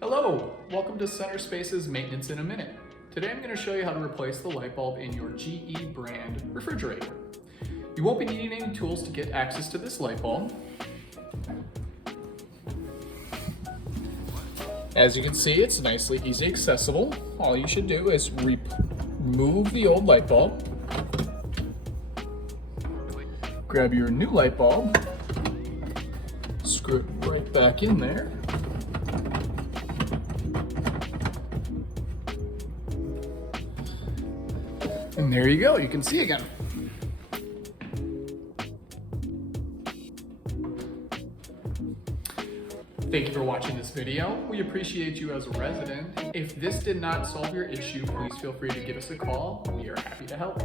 Hello, welcome to Centerspace's Maintenance in a Minute. Today I'm going to show you how to replace the light bulb in your GE brand refrigerator. You won't be needing any tools to get access to this light bulb. As you can see, it's nicely easy accessible. All you should do is remove the old light bulb, grab your new light bulb, screw it right back in there, and there you go, you can see again. Thank you for watching this video. We appreciate you as a resident. If this did not solve your issue, please feel free to give us a call. We are happy to help.